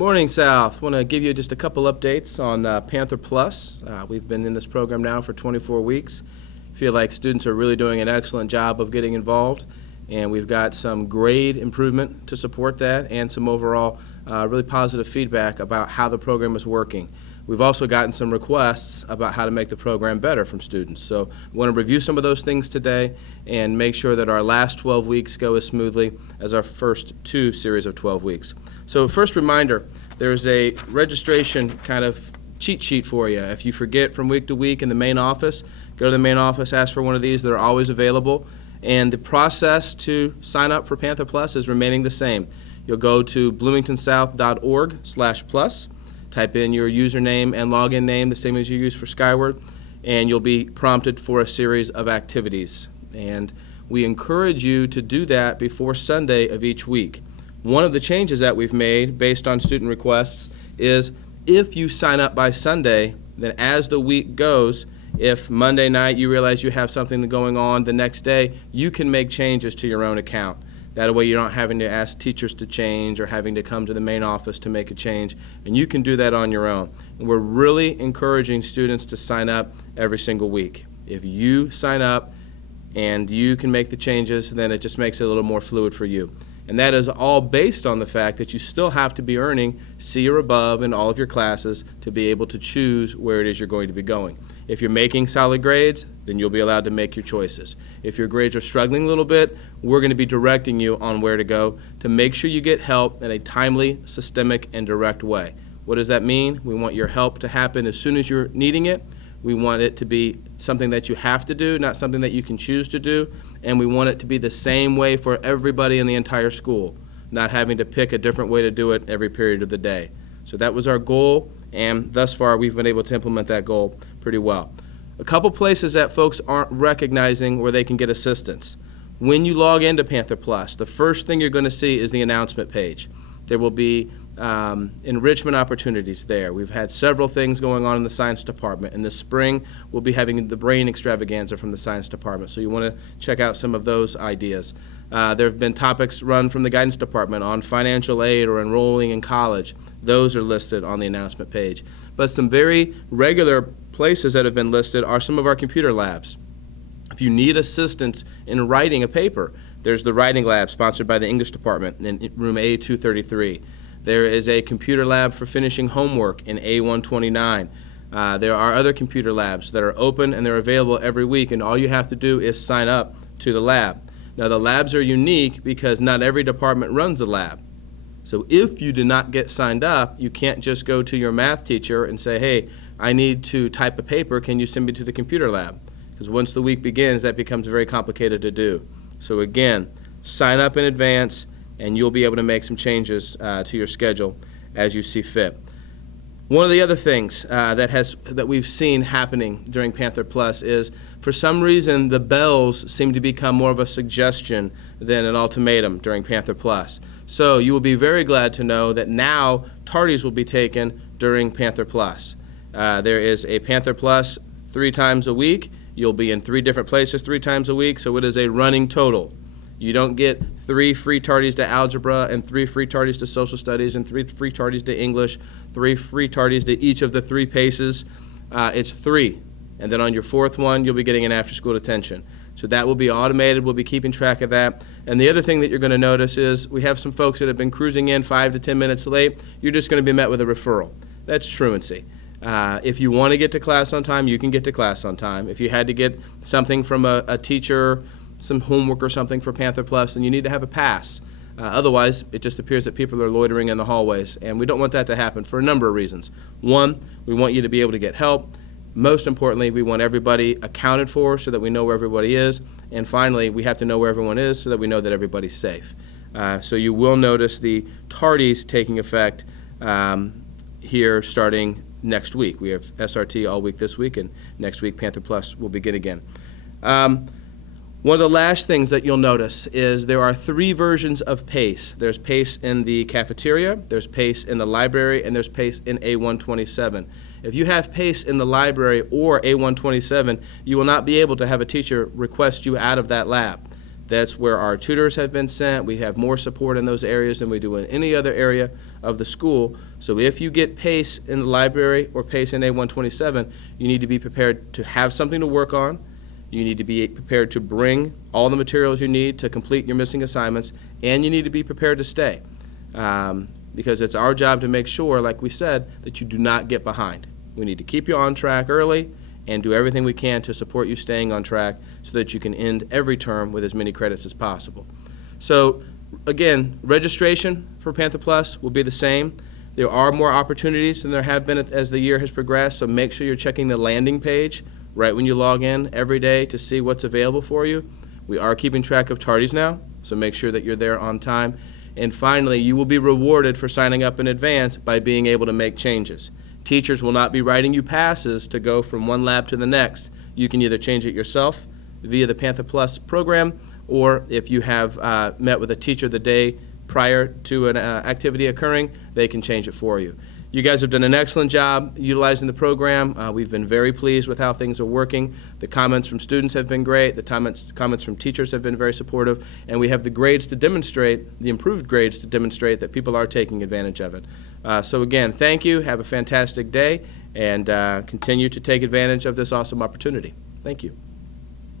Morning, South. I want to give you just a couple updates on Panther Plus. We've been in this program now for 24 weeks. Feel like students are really doing an excellent job of getting involved, and we've got some grade improvement to support that and some overall really positive feedback about how the program is working. We've also gotten some requests about how to make the program better from students. So we want to review some of those things today and make sure that our last 12 weeks go as smoothly as our first two series of 12 weeks. So first reminder, there's a registration kind of cheat sheet for you. If you forget from week to week in the main office, go to the main office, ask for one of these. They're always available. And the process to sign up for Panther Plus is remaining the same. You'll go to bloomingtonsouth.org/plus. Type in your username and login name, the same as you use for Skyward, and you'll be prompted for a series of activities. And we encourage you to do that before Sunday of each week. One of the changes that we've made based on student requests is if you sign up by Sunday, then as the week goes, if Monday night you realize you have something going on the next day, you can make changes to your own account. That way you're not having to ask teachers to change or having to come to the main office to make a change, and you can do that on your own. And we're really encouraging students to sign up every single week. If you sign up and you can make the changes, then it just makes it a little more fluid for you. And that is all based on the fact that you still have to be earning C or above in all of your classes to be able to choose where it is you're going to be going. If you're making solid grades, then you'll be allowed to make your choices. If your grades are struggling a little bit, we're going to be directing you on where to go to make sure you get help in a timely, systemic, and direct way. What does that mean? We want your help to happen as soon as you're needing it. We want it to be something that you have to do, not something that you can choose to do. And we want it to be the same way for everybody in the entire school, not having to pick a different way to do it every period of the day. So that was our goal, and thus far we've been able to implement that goal pretty well. A couple places that folks aren't recognizing where they can get assistance. When you log into Panther Plus, the first thing you're going to see is the announcement page. There will be enrichment opportunities there. We've had several things going on in the science department. In the spring, we'll be having the brain extravaganza from the science department, so you want to check out some of those ideas. There have been topics run from the guidance department on financial aid or enrolling in college. Those are listed on the announcement page. But some very regular places that have been listed are some of our computer labs. If you need assistance in writing a paper, there's the writing lab sponsored by the English department in room A233. There is a computer lab for finishing homework in A129. There are other computer labs that are open and they're available every week, and all you have to do is sign up to the lab. Now the labs are unique because not every department runs a lab. So if you do not get signed up, you can't just go to your math teacher and say, hey, I need to type a paper, can you send me to the computer lab? Because once the week begins, that becomes very complicated to do. So again, sign up in advance and you'll be able to make some changes to your schedule as you see fit. One of the other things that we've seen happening during Panther Plus is, for some reason, the bells seem to become more of a suggestion than an ultimatum during Panther Plus. So you will be very glad to know that now tardies will be taken during Panther Plus. There is a Panther Plus 3 times a week. You'll be in 3 different places 3 times a week, so it is a running total. You don't get 3 free tardies to algebra and 3 free tardies to social studies and 3 free tardies to English, 3 free tardies to each of the 3 paces. It's 3. And then on your 4th one, you'll be getting an after-school detention. So that will be automated. We'll be keeping track of that. And the other thing that you're going to notice is we have some folks that have been cruising in 5 to 10 minutes late. You're just going to be met with a referral. That's truancy. If you want to get to class on time, you can get to class on time. If you had to get something from a teacher, some homework or something for Panther Plus, then you need to have a pass. Otherwise, it just appears that people are loitering in the hallways, and we don't want that to happen for a number of reasons. One, we want you to be able to get help. Most importantly, we want everybody accounted for so that we know where everybody is. And finally, we have to know where everyone is so that we know that everybody's safe. So you will notice the tardies taking effect here starting next week. We have SRT all week this week, and next week Panther Plus will begin again. One of the last things that you'll notice is there are 3 versions of PACE. There's PACE in the cafeteria, there's PACE in the library, and there's PACE in A127. If you have PACE in the library or A127, you will not be able to have a teacher request you out of that lab. That's where our tutors have been sent. We have more support in those areas than we do in any other area of the school. So if you get PACE in the library or PACE in A127, you need to be prepared to have something to work on. You need to be prepared to bring all the materials you need to complete your missing assignments, and you need to be prepared to stay. Because it's our job to make sure, like we said, that you do not get behind. We need to keep you on track early and do everything we can to support you staying on track so that you can end every term with as many credits as possible. So again, registration for Panther Plus will be the same. There are more opportunities than there have been as the year has progressed, so make sure you're checking the landing page right when you log in every day to see what's available for you. We are keeping track of tardies now, so make sure that you're there on time. And finally, you will be rewarded for signing up in advance by being able to make changes. Teachers will not be writing you passes to go from one lab to the next. You can either change it yourself via the Panther Plus program, or if you have met with a teacher the day prior to an activity occurring, they can change it for you. You guys have done an excellent job utilizing the program. We've been very pleased with how things are working. The comments from students have been great. The comments from teachers have been very supportive. And we have the grades to demonstrate, the improved grades to demonstrate that people are taking advantage of it. So again, thank you. Have a fantastic day, and continue to take advantage of this awesome opportunity. Thank you.